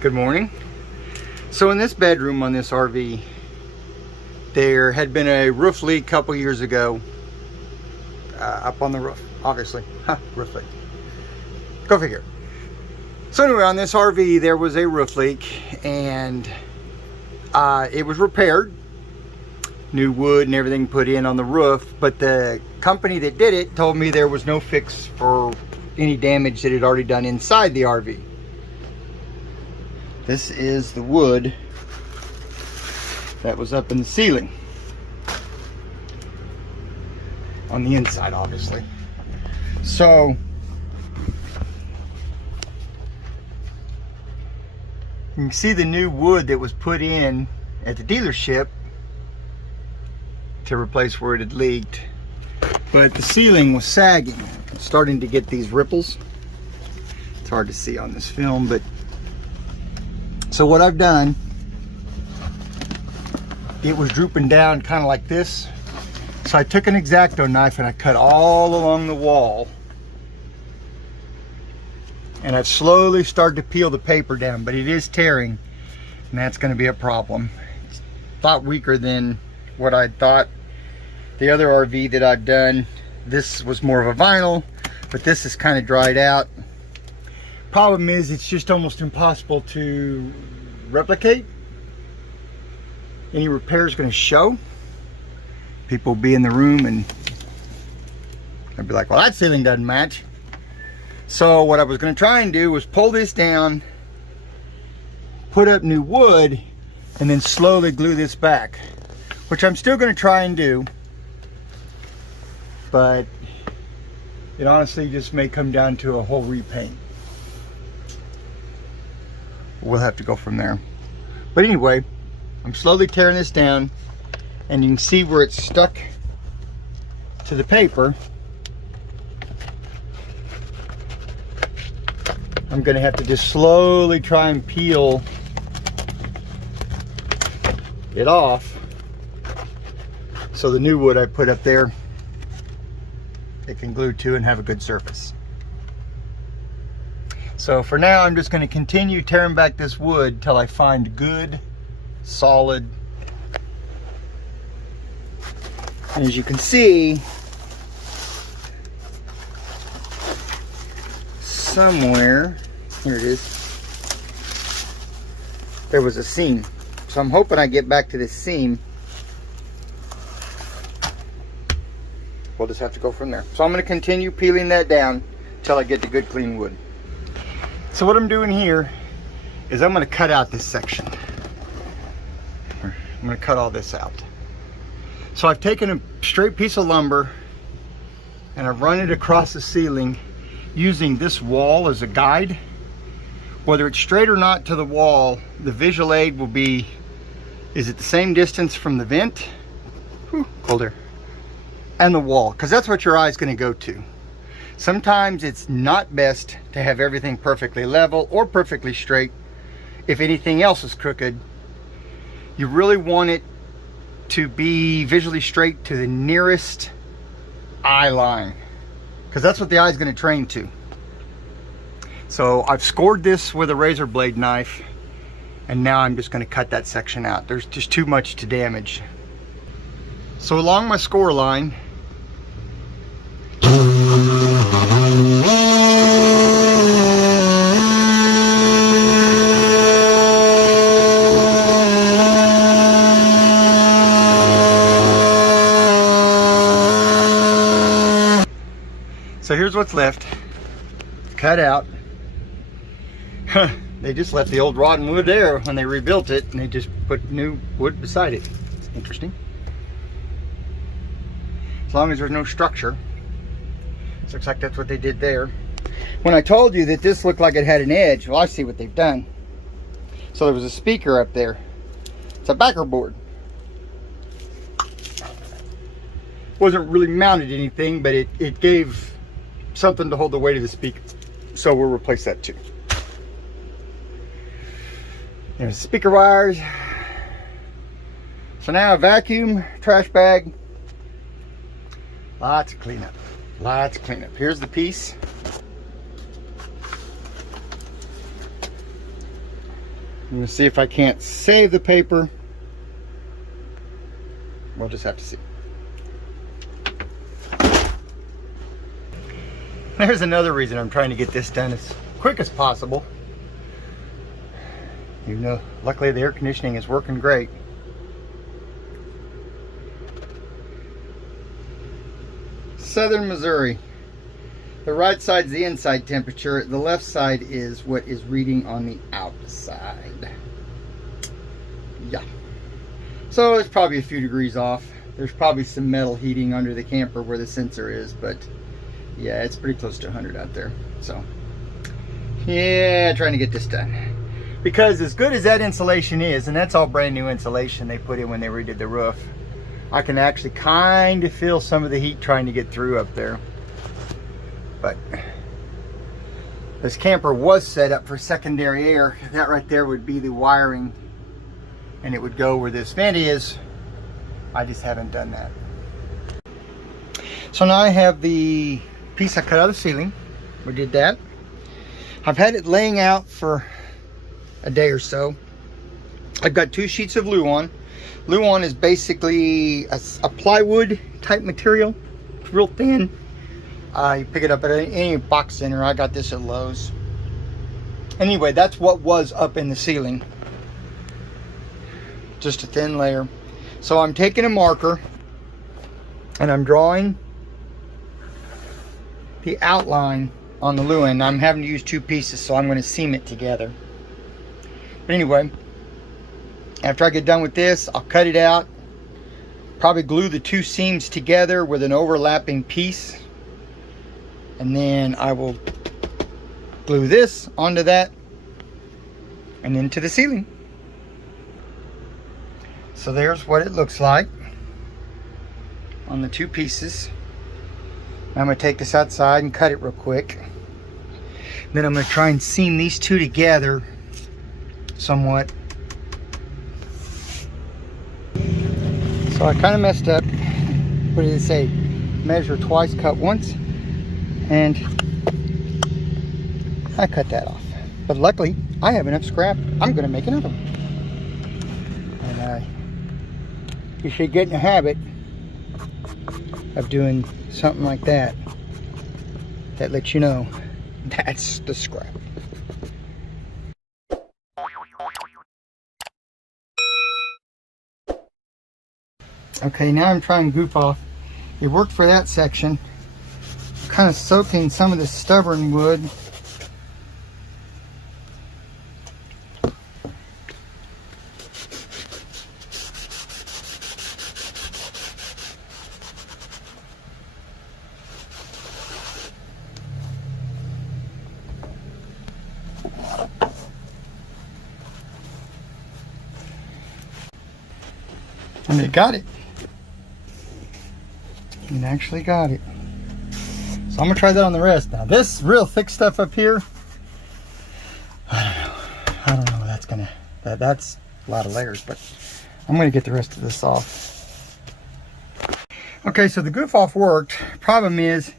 Good morning. So in this bedroom on this RV, there had been a roof leak a couple years ago up on the roof, obviously. Roof leak. Go figure. So anyway, on this RV, there was a roof leak and it was repaired. New wood and everything put in on the roof, but the company that did it told me there was no fix for any damage that it had already done inside the RV. This is the wood that was up in the ceiling. On the inside, obviously. So, you can see the new wood that was put in at the dealership to replace where it had leaked. But the ceiling was sagging. It's starting to get these ripples. It's hard to see on this film, but so what I've done, it was drooping down kind of like this. So I took an X-Acto knife and I cut all along the wall. And I've slowly started to peel the paper down, but it is tearing. And that's going to be a problem. It's a lot weaker than what I thought. The other RV that I've done, this was more of a vinyl, but this is kind of dried out. Problem is, it's just almost impossible to replicate. Any repair is going to show. People will be in the room and they'll be like, well, that ceiling doesn't match. So what I was going to try and do was pull this down, put up new wood, and then slowly glue this back, which I'm still going to try and do, but it honestly just may come down to a whole repaint. We'll have to go from there. But anyway, I'm slowly tearing this down, and you can see where it's stuck to the paper. I'm gonna have to just slowly try and peel it off so the new wood I put up there, it can glue to and have a good surface. So for now, I'm just going to continue tearing back this wood till I find good, solid. And as you can see, somewhere, here it is, there was a seam. So I'm hoping I get back to this seam. We'll just have to go from there. So I'm going to continue peeling that down till I get to good clean wood. So what I'm doing here is I'm going to cut out this section. I'm going to cut all this out. So I've taken a straight piece of lumber and I've run it across the ceiling using this wall as a guide. Whether it's straight or not to the wall, the visual aid will be, is it the same distance from the vent? Whew, cold air. And the wall, because that's what your eye is going to go to. Sometimes it's not best to have everything perfectly level or perfectly straight. If anything else is crooked, you really want it to be visually straight to the nearest eye line, because that's what the eye is going to train to. So I've scored this with a razor blade knife, and now I'm just going to cut that section out. There's just too much to damage. So along my score line, so here's what's left. Cut out. They just left the old rotten wood there when they rebuilt it, and they just put new wood beside it. It's interesting. As long as there's no structure. It looks like that's what they did there. When I told you that this looked like it had an edge, well, I see what they've done. So there was a speaker up there. It's a backer board. Wasn't really mounted anything, but it gave something to hold the weight of the speaker. So we'll replace that too. There's speaker wires. So now a vacuum, trash bag. Lots of cleanup. Lots of cleanup. Here's the piece. I'm going to see if I can't save the paper. We'll just have to see. There's another reason I'm trying to get this done as quick as possible. You know, luckily the air conditioning is working great. Southern Missouri. The right side's the inside temperature. The left side is what is reading on the outside. Yeah. So it's probably a few degrees off. There's probably some metal heating under the camper where the sensor is, but yeah, it's pretty close to 100 out there. So yeah, trying to get this done. Because as good as that insulation is, and that's all brand new insulation they put in when they redid the roof, I can actually kind of feel some of the heat trying to get through up there. But this camper was set up for secondary air. That right there would be the wiring, and it would go where this vent is. I just haven't done that. So now I have the piece I cut out of the ceiling. We did that. I've had it laying out for a day or so. I've got 2 sheets of Luan. Luan is basically a plywood type material. It's real thin. You pick it up at any box center. I got this at Lowe's. Anyway, that's what was up in the ceiling. Just a thin layer. So I'm taking a marker and I'm drawing the outline on the Luan. I'm having to use 2 pieces, so I'm going to seam it together. But anyway, after I get done with this, I'll cut it out. Probably glue the 2 seams together with an overlapping piece. And then I will glue this onto that and into the ceiling. So there's what it looks like on the 2 pieces. I'm going to take this outside and cut it real quick. Then I'm going to try and seam these 2 together somewhat. So I kind of messed up. What did it say? Measure twice, cut once. And I cut that off. But luckily, I have enough scrap. I'm going to make another one. And you should get in the habit of doing something like that. That lets you know that's the scrap. Okay, now I'm trying to goof off. It worked for that section. Kind of soaking some of the stubborn wood. And it got it. It actually got it. So I'm gonna try that on the rest. Now this real thick stuff up here, I don't know. That's a lot of layers, but I'm gonna get the rest of this off. Okay, so the goof off worked. Problem is,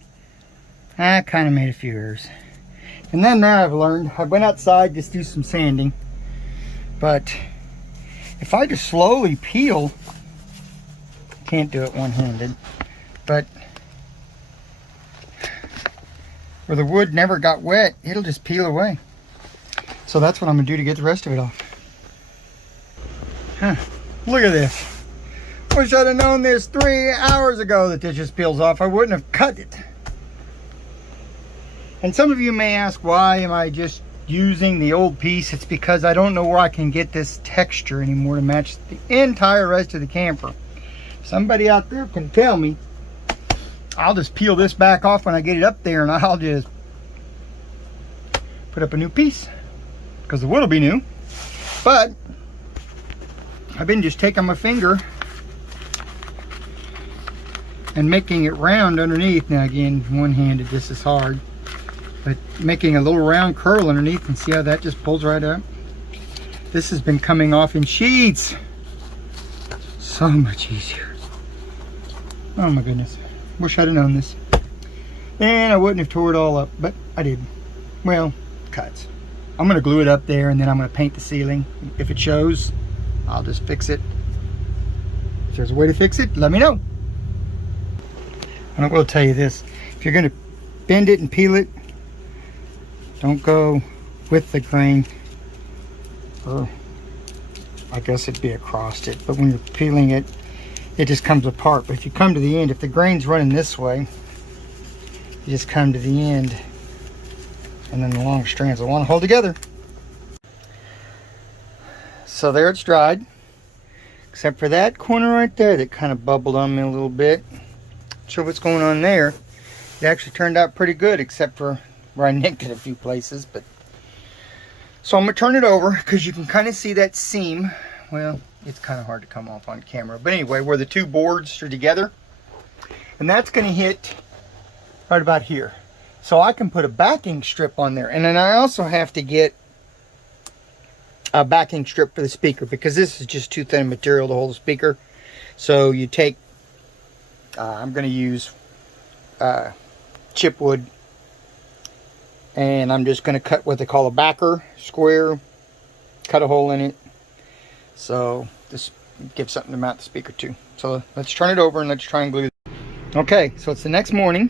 I kind of made a few errors. And then now I've learned, I went outside just to do some sanding, but if I just slowly peel, can't do it one-handed, but where the wood never got wet, it'll just peel away. So that's what I'm gonna do to get the rest of it off. Huh, look at this. Wish I'd have known this 3 hours ago that this just peels off. I wouldn't have cut it. And some of you may ask, why am I just using the old piece? It's because I don't know where I can get this texture anymore to match the entire rest of the camper. Somebody out there can tell me. I'll just peel this back off when I get it up there, and I'll just put up a new piece because the wood will be new. But I've been just taking my finger and making it round underneath. Now again, one-handed, this is hard, but making a little round curl underneath, and see how that just pulls right up. This has been coming off in sheets. So much easier. Oh my goodness. Wish I'd have known this. And I wouldn't have tore it all up, but I did. Well, cuts. I'm gonna glue it up there, and then I'm gonna paint the ceiling. If it shows, I'll just fix it. If there's a way to fix it, let me know. And I will tell you this, if you're gonna bend it and peel it, don't go with the grain, or I guess it'd be across it, but when you're peeling it, it just comes apart. But if you come to the end, if the grain's running this way, you just come to the end, and then the long strands will want to hold together. So there, it's dried, except for that corner right there that kind of bubbled on me a little bit. Not sure what's going on there. It actually turned out pretty good, except for where I nicked it a few places. But so I'm gonna turn it over, because you can kind of see that seam. Well, it's kind of hard to come off on camera, but anyway, where the two boards are together, and that's going to hit right about here. So I can put a backing strip on there, and then I also have to get a backing strip for the speaker, because this is just too thin material to hold the speaker. So you take, I'm going to use chipwood, and I'm just going to cut what they call a backer square, cut a hole in it. So this gives something to mount the speaker to. So let's turn it over and let's try and glue it. Okay, so it's the next morning.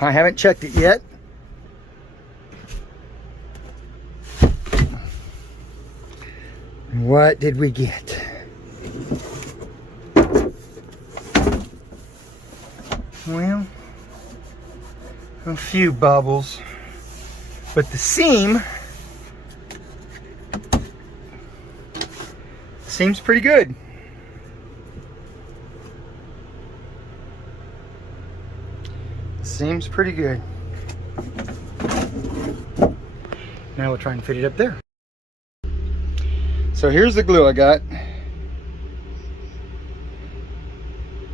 I haven't checked it yet. What did we get? Well, a few bubbles, but the seam seems pretty good. Seems pretty good. Now we'll try and fit it up there. So here's the glue I got.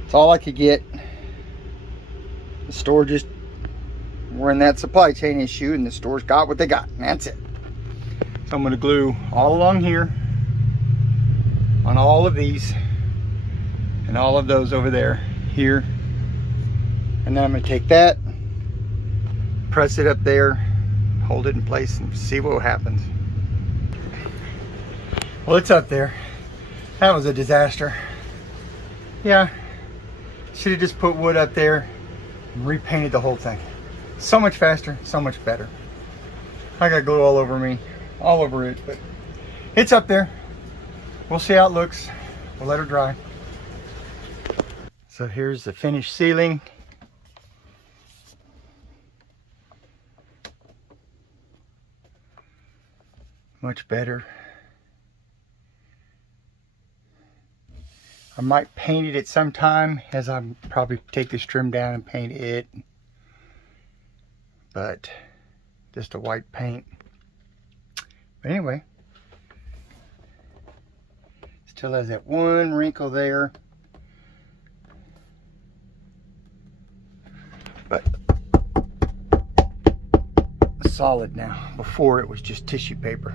It's all I could get. The store just, we're in that supply chain issue, and the store's got what they got, and that's it. So I'm going to glue all along here, on all of these, and all of those over there, here. And then I'm going to take that, press it up there, hold it in place, and see what happens. Well, it's up there. That was a disaster. Yeah, should have just put wood up there and repainted the whole thing. So much faster, so much better. I got glue all over me, all over it, but it's up there. We'll see how it looks. We'll let her dry. So here's the finished ceiling. Much better. I might paint it at some time, as I probably take this trim down and paint it. But just a white paint. But anyway, still has that one wrinkle there. But solid now. Before it was just tissue paper.